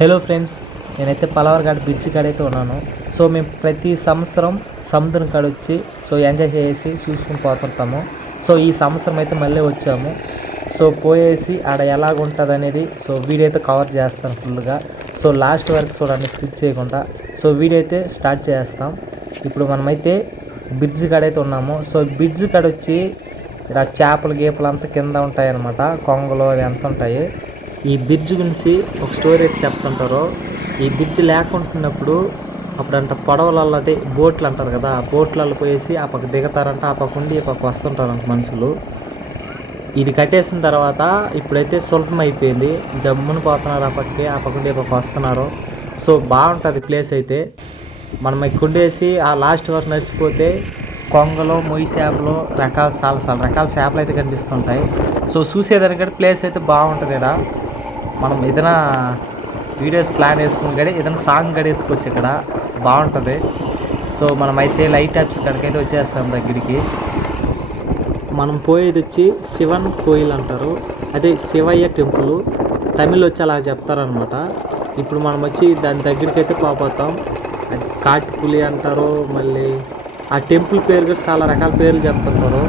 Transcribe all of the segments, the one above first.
Hello friends, నేనైతే పలవర్ఘాట్ bridge కాడైతే ఉన్నాను. So మేము ప్రతి సంవత్సరం సముద్రం కాడ వచ్చి ఎంజాయ్ చేసి చూసుకుని పోతుంటాము. సో ఈ సంవత్సరం అయితే మళ్ళీ వచ్చాము. సో పోయేసి ఆడ ఎలాగుంటుంది అనేది వీడియో అయితే కవర్ చేస్తాను ఫుల్గా. సో లాస్ట్ వరకు చూడండి, స్కిప్ చేయకుండా. సో వీడియో అయితే స్టార్ట్ చేస్తాం. ఇప్పుడు మనమైతే బ్రిడ్జ్ కాడైతే ఉన్నాము. సో బ్రిడ్జ్ కాడ వచ్చి ఇలా చేపలు గీపలు అంతా కింద ఉంటాయన్నమాట, కొంగలు అవి ఎంత ఉంటాయి. ఈ బ్రిడ్జ్ గురించి ఒక స్టోరీ అయితే చెప్తుంటారు. ఈ బ్రిడ్జ్ లేకుంటున్నప్పుడు అప్పుడంట పడవలలో అదే బోట్లు అంటారు కదా, బోట్లలో పోయేసి ఆ పక్క దిగుతారంట, ఆ పక్క ఉండి ఈ పక్క వస్తుంటారంట మనుషులు. ఇది కట్టేసిన తర్వాత ఇప్పుడైతే సులభం అయిపోయింది, జమ్మున పోతున్నారు ఆ పక్క ఉండి ఈ పక్క వస్తున్నారు. సో బాగుంటుంది ప్లేస్ అయితే. మనం ఇక్కడేసి ఆ లాస్ట్ వరకు నడిచిపోతే కొంగలు, మొయ్యి చేపలు, చాలా రకాల చేపలు అయితే కనిపిస్తుంటాయి. సో చూసేదానికంటే ప్లేస్ అయితే బాగుంటుంది. ఇక్కడ మనం ఏదైనా వీడియోస్ ప్లాన్ వేసుకుని కానీ ఏదైనా సాంగ్ గడి ఎత్తుకోవచ్చు, ఇక్కడ బాగుంటుంది. సో మనమైతే లైట్ యాప్స్ కాడికైతే వచ్చేస్తాం దగ్గరికి. మనం పోయేది వచ్చి శివన్ కోయిల్ అంటారు, అదే శివయ్య టెంపుల్. తమిళ్ వచ్చి అలా చెప్తారనమాట. ఇప్పుడు మనం వచ్చి దాని దగ్గరికి అయితే పోతాం. అది కాటిపులి అంటారు. మళ్ళీ ఆ టెంపుల్ పేరు కూడా చాలా రకాల పేర్లు చెప్తుంటారు.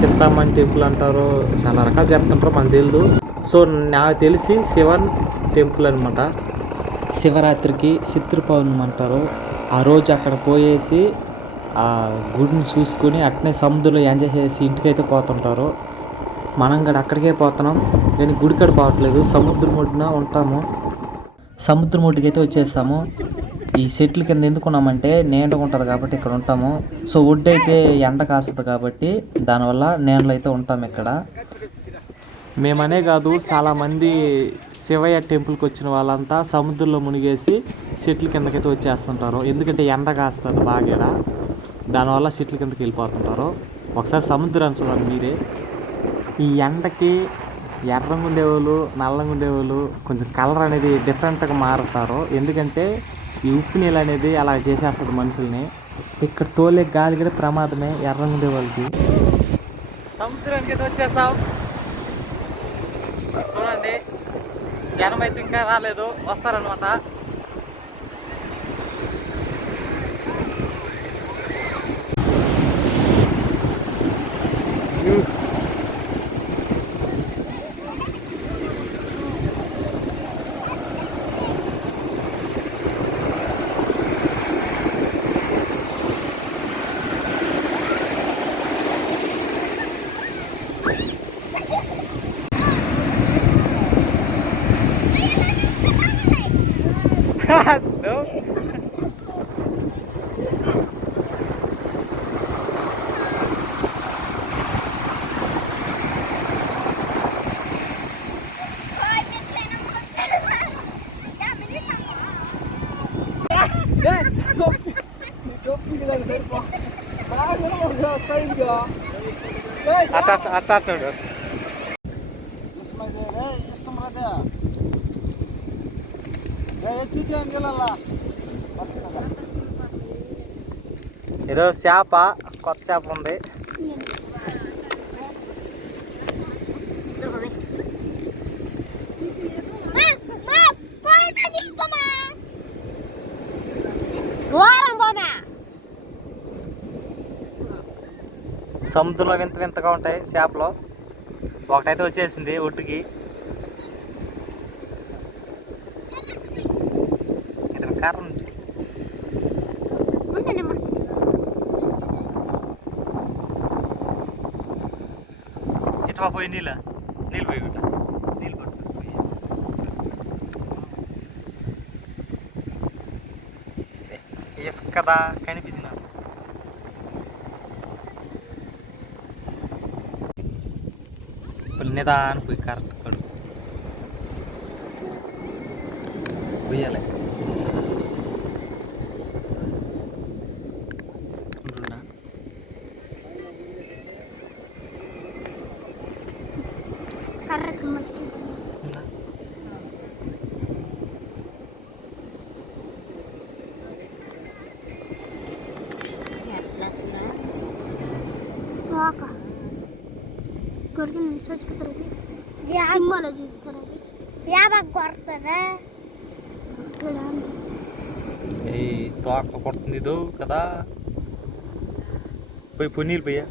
చింతామణి టెంపుల్ అంటారు, చాలా రకాలు చెప్తుంటారు, మనకు తెలియదు. సో నాకు తెలిసి శివన్ టెంపుల్ అనమాట. శివరాత్రికి చిత్ర పౌర్ణమి అంటారు. ఆ రోజు అక్కడ పోయేసి ఆ గుడిని చూసుకొని అట్నే సముద్రంలో ఎంజాయ్ చేసి ఇంటికైతే పోతుంటారు. మనం కూడా అక్కడికే పోతున్నాం, కానీ గుడికాడ పోవట్లేదు, సముద్రం ఒడ్డున ఉంటాము. సముద్రం ఒడ్డుకైతే వచ్చేసాము. ఈ చెట్ల కింద ఎందుకున్నామంటే నీడగా ఉంటుంది కాబట్టి ఇక్కడ ఉంటాము. సో ఒడ్డు అయితే ఎండ కాస్తుంది కాబట్టి దానివల్ల నీడలు అయితే ఉంటాము ఇక్కడ. మేమనే కాదు, చాలామంది శివయ్య టెంపుల్కి వచ్చిన వాళ్ళంతా సముద్రంలో మునిగేసి చెట్ల కిందకైతే వచ్చేస్తుంటారు. ఎందుకంటే ఎండ కాస్తుంది బాగా, దానివల్ల చెట్ల కిందకి వెళ్ళిపోతుంటారు. ఒకసారి సముద్రాన్ని చూడండి మీరే. ఈ ఎండకి ఎర్రంగా ఉండేవాళ్ళు, నల్లంగా ఉండేవాళ్ళు కొంచెం కలర్ అనేది డిఫరెంట్గా మారుతారు. ఎందుకంటే ఈ ఉప్పు నీళ్ళు అనేది అలా చేసేస్తుంది మనుషుల్ని. ఇక్కడ తోలే గాలి కూడా ప్రమాదమే ఎర్రంగా ఉండే వాళ్ళకి. సముద్రానికి అయితే వచ్చేసాం. చూడండి, జనం అయితే ఇంకా రాలేదు, వస్తారనమాట. No. Atat. ఏదో చేప, కొత్త చేప ఉంది. సముద్రంలో వింత వింతగా ఉంటాయి చేపలు. ఒకటైతే వచ్చేసింది ఒడ్డుకి. ఇది కారణం ఇటువా పోయి నీళ్ళు పోయి నీళ్ళు పట్టుకొచ్చిపోయి ఇసుకదా కనిపించిన నిదాన్ని పోయి కరెక్ట్ కడుగు పోయాలి. ಯಾವಾಗ ಬರ್ತದೆ తోక కొడుతుంది ఇదో కదా. పోయి పొన్నీళ్ళు పోయా.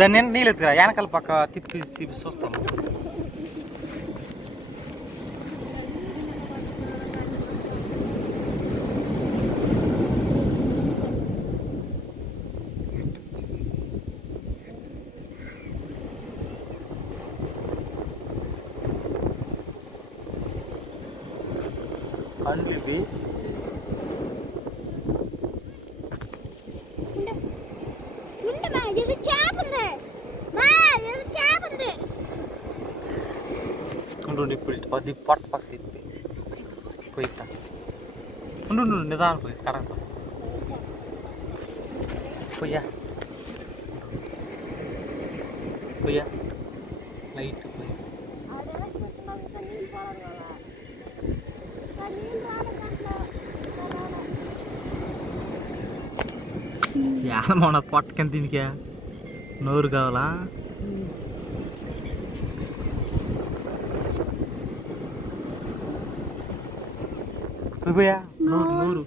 దాన్ని నీళ్ళు ఎత్తుకురా, వెనకాల పక్క తిప్పి చూస్తాము. పండ్లు ఇవి ఉండు. ఇప్పుడు అది పొట్ట పక్క తిప్పి పోయి ఉండు నిదానం పోయి కరెక్ట్ పోయా పోయా లైట్ పోయి. ఏమన్నా పొట్టకని తినికా నోరు కావాలా? పోయా నోరు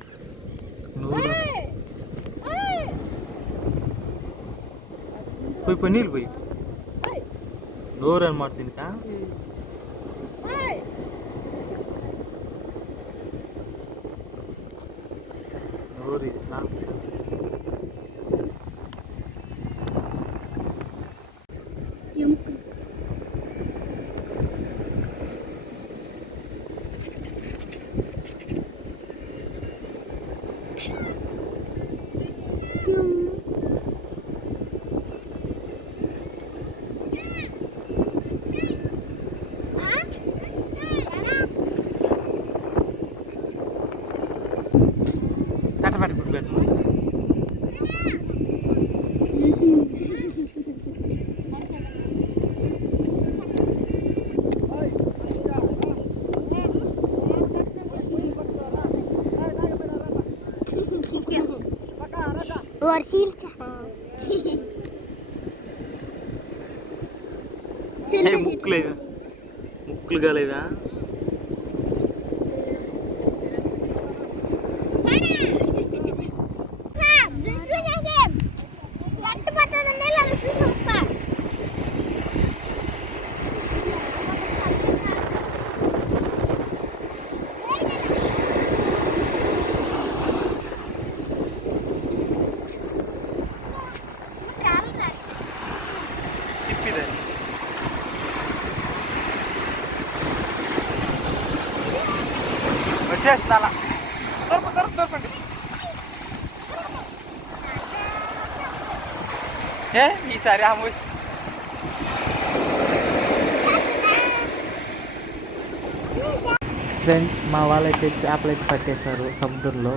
పోయి నీళ్ళు పోయి నోరు అనమాట తినకా. నోరు కట్టబెట్టి పెట్టు. ముక్కులు కాలేదా? వచ్చేస్తా దొరకండి. ఈసారి అమ్మ ఫ్రెండ్స్, మా వాళ్ళైతే చేపలైతే పట్టేశారు సముద్రంలో.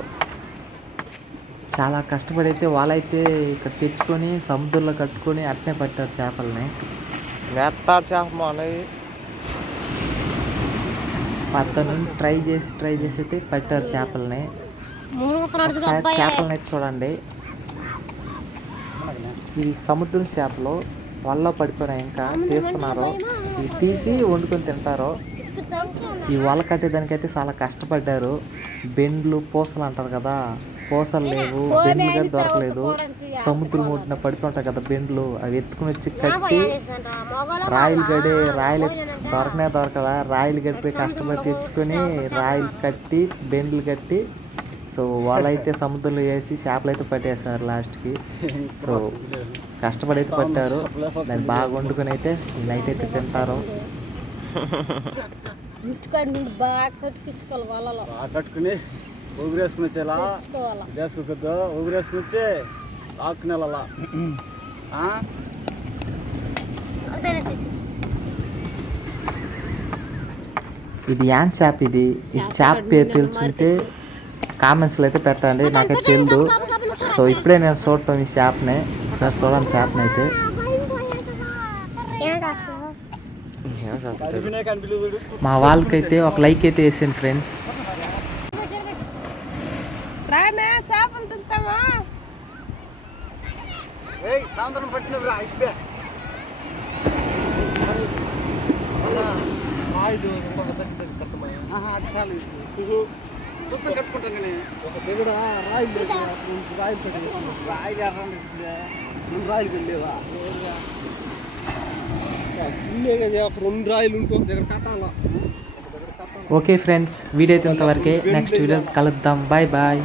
చాలా కష్టపడి అయితే వాళ్ళైతే ఇక్కడ తెచ్చుకొని సముద్రంలో కట్టుకొని అట్నే పట్టారు చేపలని. వేస్తాడు చేప అనేది పత్తను ట్రై చేసి అయితే పట్టారు చేపలని. చేపలని అయితే చూడండి, ఇది సముద్రం చేపలు వల్ల పడిపోయినాయి, ఇంకా తీస్తున్నారు. ఇవి తీసి వండుకొని తింటారు. ఈ వల కట్టేదానికైతే చాలా కష్టపడ్డారు. బెండ్లు పూసలు అంటారు కదా, పూసలు లేవు, బెండ్లు కానీ దొరకలేదు. సముద్రం ఒడ్డున పడిపోంటాయి కదా బెండ్లు, అవి ఎత్తుకుని వచ్చి కట్టి రాయిలు దొరకదా, రాయిలు గడిపి కష్టపడి తెచ్చుకొని రాయిలు కట్టి బెండ్లు కట్టి సో వాళ్ళైతే సముద్రంలో వేసి చేపలు అయితే పట్టేశారు లాస్ట్కి. సో కష్టపడి అయితే పట్టారు, దాన్ని బాగా వండుకొని అయితే నైట్ అయితే తింటారు. కట్టుకుని ఊపిరేసుకుని వచ్చేలా వేసుకోవద్దు, ఊపిరేసుకుని వచ్చి ఆకుని వెళ్ళాలా. ఇది యాన్ చేప. ఇది ఈ చేప పేరు తెలుసుకుంటే కామెంట్స్లో అయితే పెట్టండి, నాకైతే తెలియదు. సో ఇప్పుడే నేను చూడటం ఈ చేపని, చూడండి చేపని అయితే. మా వాళ్ళకైతే ఒక లైక్ అయితే వేసాను ఫ్రెండ్స్. ఏయ్ సాయంత్రం పట్టినప్పుడు అయిపోయా అది చాలు సుత్తం కట్టుకుంటాం కానీ ఒక దగ్గర రాయిలు రాయిలు రాయి రాయిలు వెళ్ళేవా కదా ఒక 2 రాయిలు ఉంటే ఒక దగ్గర కట్టాలా ఓకే ఫ్రెండ్స్, వీడియో అయితే ఇంతవరకే. నెక్స్ట్ వీడియో కలుద్దాం. Bye bye.